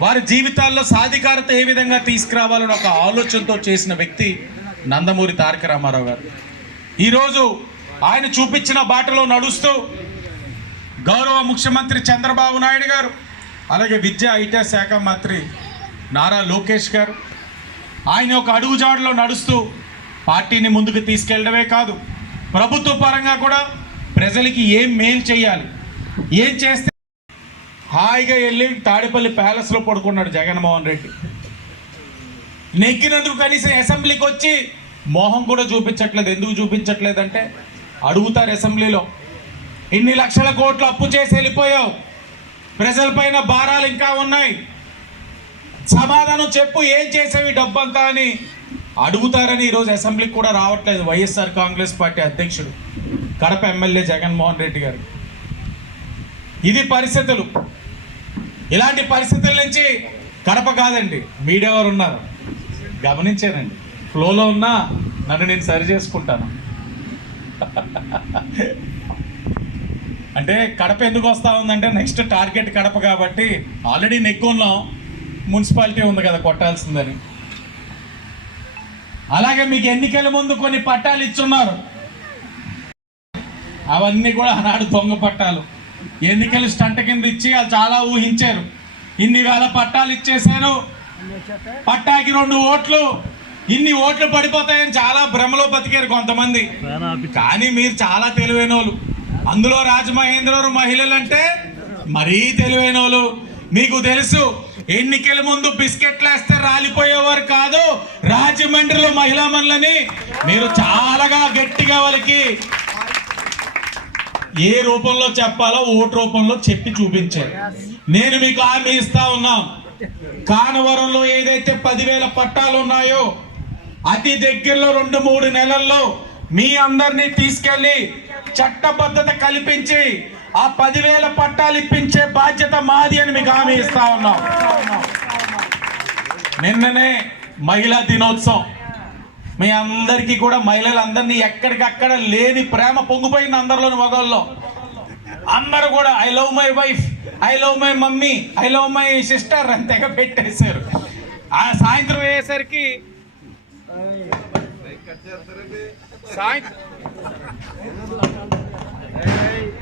వారి జీవితాల్లో సాధికారత ఏ విధంగా తీసుకురావాలని ఒక ఆలోచనతో చేసిన వ్యక్తి నందమూరి తారక రామారావు గారు. ఈరోజు ఆయన చూపించిన బాటలో నడుస్తూ గౌరవ ముఖ్యమంత్రి చంద్రబాబు నాయుడు గారు అలాగే విద్యా ఐటీ శాఖ మంత్రి నారా లోకేష్ గారు ఆయన ఒక అడుగుజాడులో నడుస్తూ పార్టీని ముందుకు తీసుకెళ్ళడమే కాదు ప్రభుత్వ పరంగా కూడా ప్రజలకి ఏం మేలు చేయాలి ఏం చేస్తే హాయిగా వెళ్ళి తాడేపల్లి ప్యాలెస్లో పడుకున్నాడు జగన్మోహన్ రెడ్డి. నెగ్గినందుకు కనీసం అసెంబ్లీకి వచ్చి మోహం కూడా చూపించట్లేదు. ఎందుకు చూపించట్లేదంటే అడుగుతారు అసెంబ్లీలో. ఇన్ని లక్షల కోట్లు అప్పు చేసి వెళ్ళిపోయావు. ప్రజలపైన భారాలు ఇంకా ఉన్నాయి. సమాధానం చెప్పు ఏం చేసావు ఈ డబ్బంతా అని అడుగుతారని ఈరోజు అసెంబ్లీకి కూడా రావట్లేదు వైఎస్ఆర్ కాంగ్రెస్ పార్టీ అధ్యక్షుడు. కడప ఎమ్మెల్యే జగన్మోహన్ రెడ్డి గారు. ఇది పరిస్థితులు. ఇలాంటి పరిస్థితుల నుంచి కడప కాదండి. మీడియా వారు ఉన్నారు. గమనించానండి. ఫ్లోలో ఉన్నా నన్ను నేను సరి చేసుకుంటాను. అంటే కడప ఎందుకు వస్తా ఉందంటే నెక్స్ట్ టార్గెట్ కడప కాబట్టి ఆల్రెడీ నెక్కున్నాం మున్సిపాలిటీ ఉంది కదా కొట్టాల్సిందని. అలాగే మీకు ఎన్నికల ముందు కొన్ని పట్టాలు ఇచ్చున్నారు. అవన్నీ కూడా ఆనాడు దొంగ పట్టాలు. ఎన్నికలు స్టంట్ కింద ఇచ్చి వాళ్ళు చాలా ఊహించారు. ఇన్ని వేల పట్టాలు ఇచ్చేసాను పట్టాకి రెండు ఓట్లు. ఇన్ని ఓట్లు పడిపోతాయని చాలా భ్రమలో బతికారు కొంతమంది. కానీ మీరు చాలా తెలివైన వాళ్ళు అందులో రాజమహేంద్రవరం మహిళలు అంటే మరీ తెలివైన వాళ్ళు మీకు తెలుసు ఎన్నికల ముందు బిస్కెట్లు వేస్తే రాలిపోయేవారు కాదు రాజమండ్రిలో మహిళా మనులని మీరు చాలాగా గట్టిగా వాళ్ళకి ఏ రూపంలో చెప్పాలో ఓటు రూపంలో చెప్పి చూపించారు. నేను మీకు హామీ ఇస్తా ఉన్నాం. కానవరంలో ఏదైతే పదివేల పట్టాలు ఉన్నాయో అతి దగ్గరలో రెండు మూడు నెలల్లో మీ అందరినీ తీసుకెళ్ళి చట్టబద్ధత కల్పించి ఆ పదివేల పట్టాలు ఇప్పించే బాధ్యత మాది అని మీకు హామీ ఇస్తా ఉన్నాం. నిన్ననే మహిళా దినోత్సవం. మీ అందరికీ కూడా మహిళలందరినీ ఎక్కడికక్కడ లేని ప్రేమ పొంగిపోయింది అందరిలోని మగవాళ్ళలో. అందరూ కూడా I love my wife I love my mummy I love my sister అని తెగ పెట్టేశారు. ఆ సాయంత్రం అయ్యేసరికి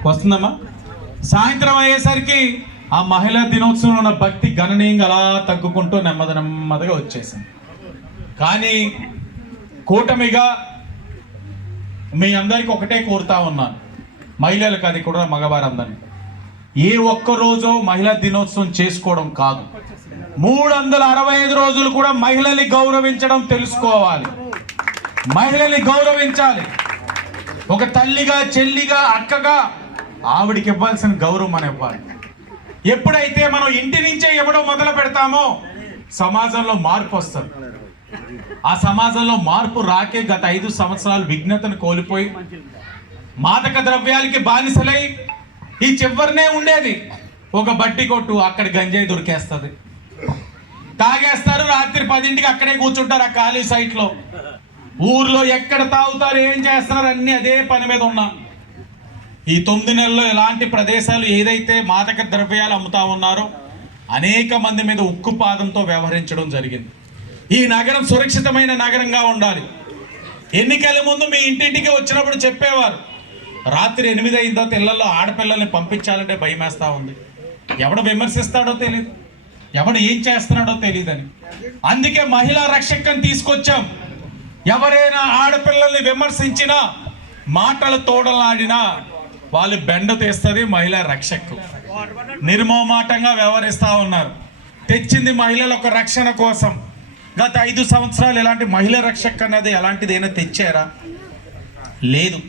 వస్తుందమ్మా. సాయంత్రం అయ్యేసరికి ఆ మహిళా దినోత్సవం ఉన్న భక్తి గణనీయంగా అలా తగ్గుకుంటూ నెమ్మది నెమ్మదిగా వచ్చేసింది. కానీ కూటమిగా మీ అందరికి ఒకటే కోరుతా ఉన్నాను. మహిళలకు అది కూడా మగవారందరినీ ఏ ఒక్క రోజు మహిళా దినోత్సవం చేసుకోవడం కాదు. మూడు వందల అరవై ఐదు రోజులు కూడా మహిళల్ని గౌరవించడం తెలుసుకోవాలి. మహిళల్ని గౌరవించాలి. ఒక తల్లిగా చెల్లిగా అక్కగా ఆవిడికి ఇవ్వాల్సిన గౌరవం మనం ఇవ్వాలి. ఎప్పుడైతే మనం ఇంటి నుంచే ఇవ్వడం మొదలు పెడతామో సమాజంలో మార్పు వస్తుంది. ఆ సమాజంలో మార్పు రాకే గత ఐదు సంవత్సరాలు విఘ్నతను కోల్పోయి మాదక ద్రవ్యాలకి బానిసలై ఈ చివరినే ఉండేది. ఒక బట్టి కొట్టు అక్కడ గంజాయి దొరికేస్తుంది. తాగేస్తారు రాత్రి పదింటికి అక్కడే కూర్చుంటారు ఆ ఖాళీ సైట్లో. ఊర్లో ఎక్కడ తాగుతారు ఏం చేస్తారు అన్ని అదే పని మీద ఉన్నాం. ఈ తొమ్మిది నెలల్లో ఎలాంటి ప్రదేశాలు ఏదైతే మాదక ద్రవ్యాలు అమ్ముతా ఉన్నారో అనేక మంది మీద ఉక్కు పాదంతో వ్యవహరించడం జరిగింది. ఈ నగరం సురక్షితమైన నగరంగా ఉండాలి. ఎన్నికల ముందు మీ ఇంటింటికి వచ్చినప్పుడు చెప్పేవారు రాత్రి ఎనిమిది అయిన తర్వాత ఇళ్ళలో ఆడపిల్లల్ని పంపించాలంటే భయం వేస్తూ ఉంది. ఎవడు విమర్శిస్తాడో తెలియదు ఎవడు ఏం చేస్తున్నాడో తెలియదని అందుకే మహిళా రక్షకం తీసుకొచ్చాం. ఎవరైనా ఆడపిల్లల్ని విమర్శించినా మాటలు తోడలాడినా వాళ్ళు బెండ తీస్తుంది మహిళా రక్షకు. నిర్మోమాటంగా వ్యవహరిస్తూ ఉన్నారు. తెచ్చింది మహిళల ఒక రక్షణ కోసం. గత ఐదు సంవత్సరాలు ఎలాంటి మహిళా రక్షక్ అనేది ఎలాంటిదైనా తెచ్చారా? లేదు.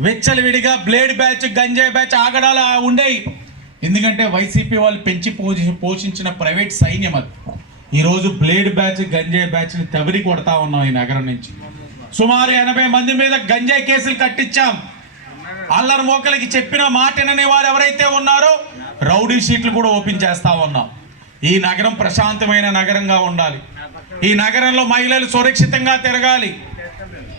విచ్చలవిడిగా బ్లేడ్ బ్యాచ్ గంజాయి బ్యాచ్ ఆగడాలు ఉండేవి ఎందుకంటే వైసీపీ వాళ్ళు పెంచి పోషి పోషించిన ప్రైవేట్ సైన్యం అది. ఈరోజు బ్లేడ్ బ్యాచ్ గంజాయి బ్యాచ్ని తవిరి కొడతా ఉన్నాం ఈ నగరం నుంచి. సుమారు ఎనభై మంది మీద గంజాయి కేసులు కట్టించాం. అల్లరి మోకలికి చెప్పిన మాట వినని వారు ఎవరైతే ఉన్నారో రౌడీ షీట్లు కూడా ఓపెన్ చేస్తా ఉన్నాం. ఈ నగరం ప్రశాంతమైన నగరంగా ఉండాలి. ఈ నగరంలో మహిళలు సురక్షితంగా తిరగాలి.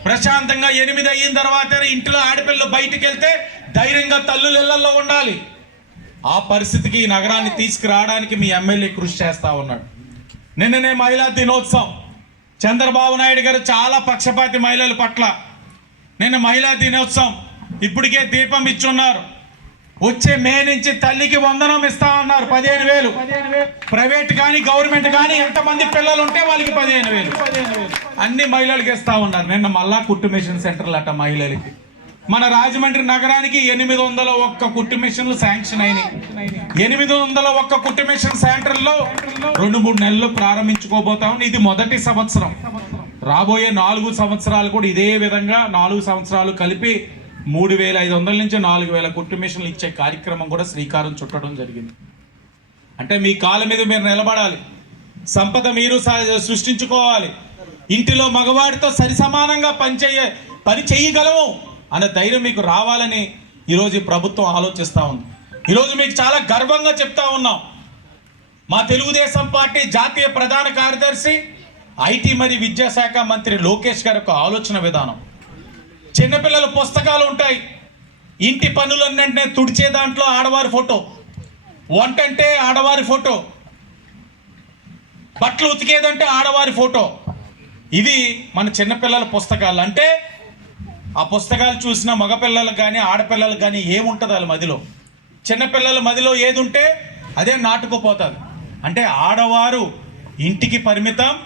ప్రశాంతంగా ఎనిమిది అయిన తర్వాత ఇంట్లో ఆడపిల్లలు బయటికి వెళ్తే ధైర్యంగా తల్లులు ఇళ్ళలో ఉండాలి. ఆ పరిస్థితికి ఈ నగరాన్ని తీసుకురావడానికి మీ ఎమ్మెల్యే కృషి చేస్తా ఉన్నాడు. నిన్ననే మహిళా దినోత్సవం. చంద్రబాబు నాయుడు గారు చాలా పక్షపాతి మహిళల పట్ల. నిన్న మహిళా దినోత్సవం. ఇప్పటికే దీపం ఇచ్చున్నారు. వచ్చే మే నుంచి తల్లికి వందనం ఇస్తా అన్నారు పదిహేను వేలు. ప్రైవేట్ కానీ గవర్నమెంట్ కానీ ఎంతమంది పిల్లలు ఉంటే వాళ్ళకి పదిహేను వేలు. అన్ని మహిళలకు ఇస్తా ఉన్నారు. నిన్న మళ్ళా కుట్టు మిషన్ సెంటర్లు అట మహిళలకి. మన రాజమండ్రి నగరానికి ఎనిమిది వందల ఒక్క కుట్టు మిషన్లు శాంక్షన్ అయినాయి. ఎనిమిది వందల ఒక్క కుట్టు మిషన్ సెంటర్లో రెండు మూడు నెలలు ప్రారంభించుకోబోతామని ఇది మొదటి సంవత్సరం. రాబోయే నాలుగు సంవత్సరాలు కూడా ఇదే విధంగా నాలుగు సంవత్సరాలు కలిపి మూడు వేల ఐదు వందల నుంచి నాలుగు వేల కుట్టు మిషన్లు ఇచ్చే కార్యక్రమం కూడా శ్రీకారం చుట్టడం జరిగింది. అంటే మీ కాళ్ళ మీద మీరు నిలబడాలి. సంపద మీరు స- సృష్టించుకోవాలి. ఇంటిలో మగవాడితో సరి సమానంగా పనిచేయ పని చేయగలము అనే ధైర్యం మీకు రావాలని ఈరోజు ఈ ప్రభుత్వం ఆలోచిస్తూ ఉంది. ఈరోజు మీకు చాలా గర్వంగా చెప్తా ఉన్నాం. మా తెలుగుదేశం పార్టీ జాతీయ ప్రధాన కార్యదర్శి ఐటీ మరియు విద్యాశాఖ మంత్రి లోకేష్ గారి యొక్క ఆలోచన విధానం. చిన్నపిల్లల పుస్తకాలు ఉంటాయి. ఇంటి పనులన్నింటినీ తుడిచే దాంట్లో ఆడవారి ఫోటో. వంట అంటే ఆడవారి ఫోటో. బట్టలు ఉతికేదంటే ఆడవారి ఫోటో. ఇది మన చిన్నపిల్లల పుస్తకాలు. అంటే ఆ పుస్తకాలు చూసిన మగపిల్లలకు కానీ ఆడపిల్లలకు కానీ ఏముంటుంది వాళ్ళ మదిలో? చిన్నపిల్లల మదిలో ఏది ఉంటే అదే నాటుకుపోతుంది. అంటే ఆడవారు ఇంటికి పరిమితం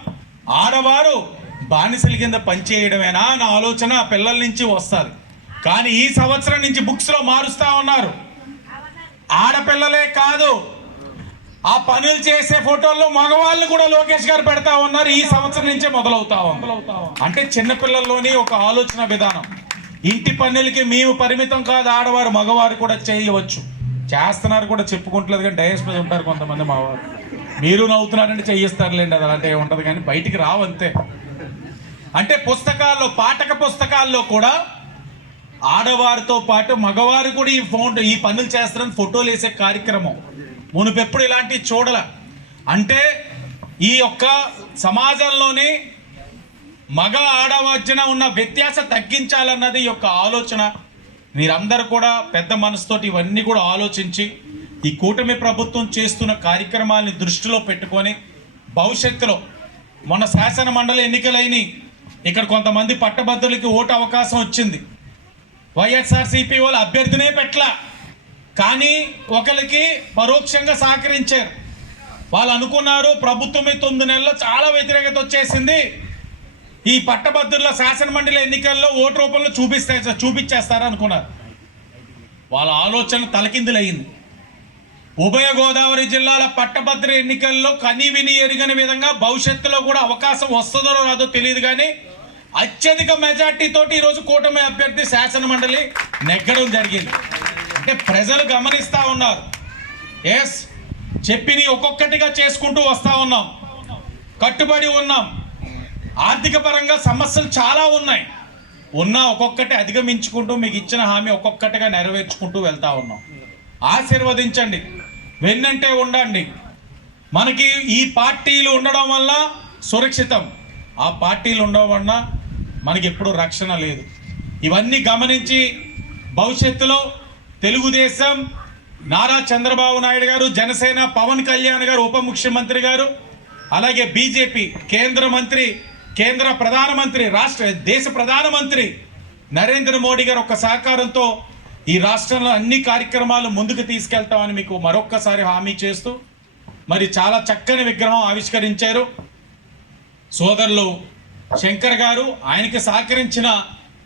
ఆడవారు బానిసల కింద పనిచేయడమేనా నా ఆలోచన పిల్లల నుంచి వస్తుంది. కానీ ఈ సంవత్సరం నుంచి బుక్స్లో మారుస్తా ఉన్నారు. ఆడపిల్లలే కాదు ఆ పనులు చేసే ఫోటోల్లో మగవాళ్ళు కూడా లోకేష్ గారు పెడతా ఉన్నారు. ఈ సంవత్సరం నుంచే మొదలవుతా అంటే చిన్నపిల్లల్లోని ఒక ఆలోచన విధానం. ఇంటి పనులకి మేము పరిమితం కాదు ఆడవారు మగవారు కూడా చేయవచ్చు. చేస్తున్నారు కూడా చెప్పుకుంటలేదు కానీ డయస్ మీద ఉంటారు కొంతమంది మగవారు మీరు నవ్వుతున్నారంటే చేయిస్తారులేండి అది అలాంటి ఉంటుంది కానీ బయటికి రావంతే. అంటే పుస్తకాల్లో పాఠక పుస్తకాల్లో కూడా ఆడవారితో పాటు మగవారు కూడా ఈ ఫోన్ ఈ పనులు చేస్తారని ఫోటోలు వేసే కార్యక్రమం. మునుపెప్పుడు ఇలాంటివి చూడాల. అంటే ఈ యొక్క సమాజంలోని మగ ఆడ ఉన్న వ్యత్యాస తగ్గించాలన్నది ఈ యొక్క ఆలోచన. మీరందరూ కూడా పెద్ద మనసుతోటి ఇవన్నీ కూడా ఆలోచించి ఈ కూటమి ప్రభుత్వం చేస్తున్న కార్యక్రమాల్ని దృష్టిలో పెట్టుకొని భవిష్యత్తులో మొన్న శాసన మండలి ఎన్నికలైన ఇక్కడ కొంతమంది పట్టభద్రులకి ఓటు అవకాశం వచ్చింది. వైఎస్ఆర్సీపీ వాళ్ళు అభ్యర్థినే పెట్ల కానీ ఒకరికి పరోక్షంగా సహకరించారు. వాళ్ళు అనుకున్నారు ప్రభుత్వం తొమ్మిది నెలల్లో చాలా వ్యతిరేకత వచ్చేసింది. ఈ పట్టభద్రుల శాసనమండలి ఎన్నికల్లో ఓటు రూపంలో చూపిస్తే చూపించేస్తారు అనుకున్నారు. వాళ్ళ ఆలోచన తలకిందులయ్యింది. ఉభయ గోదావరి జిల్లాల పట్టభద్ర ఎన్నికల్లో కని విని ఎరుగని విధంగా భవిష్యత్తులో కూడా అవకాశం వస్తుందో రాదో తెలియదు కానీ అత్యధిక మెజార్టీ తోటి ఈరోజు కూటమి అభ్యర్థి శాసన మండలి నెగ్గడం జరిగింది. అంటే ప్రజలు గమనిస్తా ఉన్నారు. ఎస్ చెప్పిని ఒక్కొక్కటిగా చేసుకుంటూ వస్తా ఉన్నాం. కట్టుబడి ఉన్నాం. ఆర్థిక పరంగా సమస్యలు చాలా ఉన్నాయి. ఉన్నా ఒక్కొక్కటి అధిగమించుకుంటూ మీకు ఇచ్చిన హామీ ఒక్కొక్కటిగా నెరవేర్చుకుంటూ వెళ్తా ఉన్నాం. ఆశీర్వదించండి. వెన్నంటే ఉండండి. మనకి ఈ పార్టీలు ఉండడం వల్ల సురక్షితం. ఆ పార్టీలు ఉండడం వల్ల మనకి ఎప్పుడు రక్షణ లేదు. ఇవన్నీ గమనించి భవిష్యత్తులో తెలుగుదేశం నారా చంద్రబాబు నాయుడు గారు జనసేన పవన్ కళ్యాణ్ గారు ఉప ముఖ్యమంత్రి గారు అలాగే బీజేపీ కేంద్ర మంత్రి కేంద్ర ప్రధానమంత్రి రాష్ట్ర దేశ ప్రధానమంత్రి నరేంద్ర మోడీ గారు ఒక సహకారంతో ఈ రాష్ట్రంలో అన్ని కార్యక్రమాలు ముందుకు తీసుకెళ్తామని మీకు మరొక్కసారి హామీ చేస్తూ మరి చాలా చక్కని విగ్రహం ఆవిష్కరించారు. సోదరులు శంకర్ గారు ఆయనకి సహకరించిన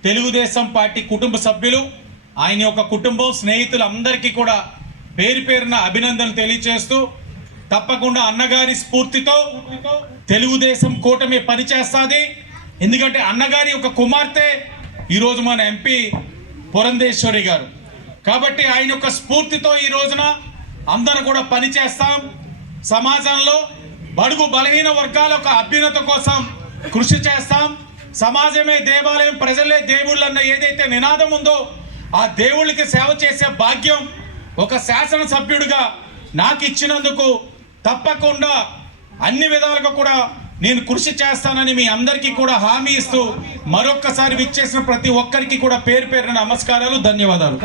తెలుగుదేశం పార్టీ కుటుంబ సభ్యులు ఆయన యొక్క కుటుంబం స్నేహితులు అందరికీ కూడా పేరు పేరున అభినందనలు తెలియజేస్తూ తప్పకుండా అన్నగారి స్ఫూర్తితో తెలుగుదేశం కూటమి పనిచేస్తుంది. ఎందుకంటే అన్నగారి యొక్క కుమార్తె ఈరోజు మన ఎంపీ పురంధేశ్వరి గారు. కాబట్టి ఆయన యొక్క స్ఫూర్తితో ఈ రోజున అందరూ కూడా పనిచేస్తాం. సమాజంలో బడుగు బలహీన వర్గాల యొక్క అభ్యున్నత కోసం కృషి చేస్తాం. సమాజమే దేవాలయం ప్రజలే దేవుళ్ళు అన్న ఏదైతే నినాదం ఉందో ఆ దేవుళ్ళకి సేవ చేసే భాగ్యం ఒక శాసనసభ్యుడిగా నాకు ఇచ్చినందుకు తప్పకుండా అన్ని విధాలుగా కూడా నేను కృషి చేస్తానని మీ అందరికీ కూడా హామీ ఇస్తూ మరొక్కసారి విచ్చేసిన ప్రతి ఒక్కరికి కూడా పేరు పేరున నమస్కారాలు ధన్యవాదాలు.